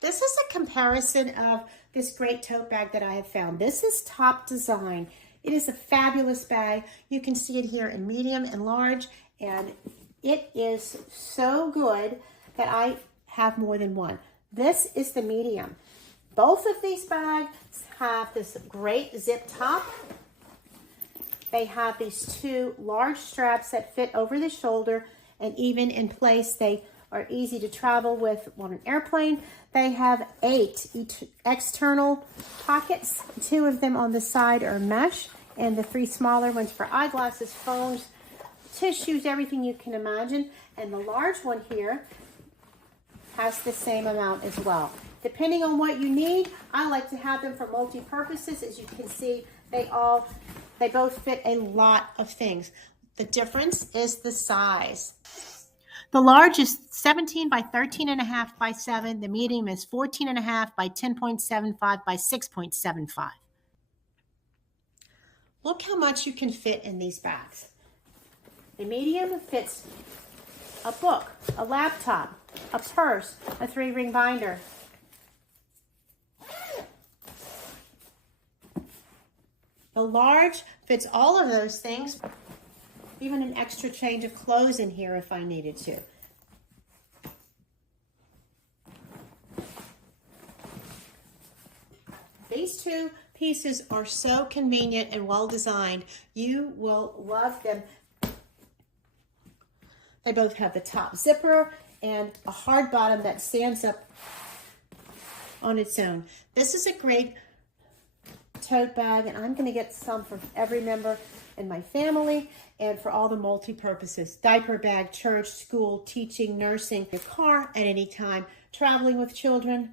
This is a comparison of this great tote bag that I have found. This is TOPDesign. It is a fabulous bag. You can see it here in medium and large, and it is so good that I have more than one. This is the medium. Both of these bags have this great zip top. They have these two large straps that fit over the shoulder, and even in place, they are easy to travel with on an airplane. They have 8 external pockets. 2 of them on the side are mesh, and the 3 smaller ones for eyeglasses, phones, tissues, everything you can imagine. And the large one here has the same amount as well. Depending on what you need, I like to have them for multi-purposes. As you can see, they both fit a lot of things. The difference is the size. The large is 17 by 13 and a half by 7. The medium is 14 and a half by 10.75 by 6.75. Look how much you can fit in these bags. The medium fits a book, a laptop, a purse, a 3-ring binder. The large fits all of those things, even an extra change of clothes in here if I needed to. These 2 pieces are so convenient and well designed. You will love them. They both have the top zipper and a hard bottom that stands up on its own. This is a great tote bag, and I'm going to get some for every member in my family and for all the multi-purposes. Diaper bag, church, school, teaching, nursing, your car at any time, traveling with children.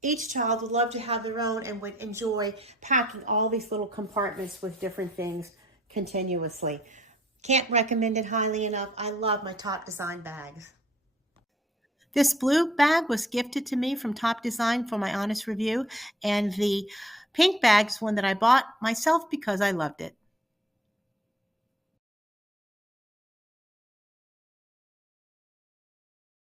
Each child would love to have their own and would enjoy packing all these little compartments with different things continuously. Can't recommend it highly enough. I love my TOPDesign bags. This blue bag was gifted to me from TOPDesign for my honest review, and the pink bag's one that I bought myself because I loved it.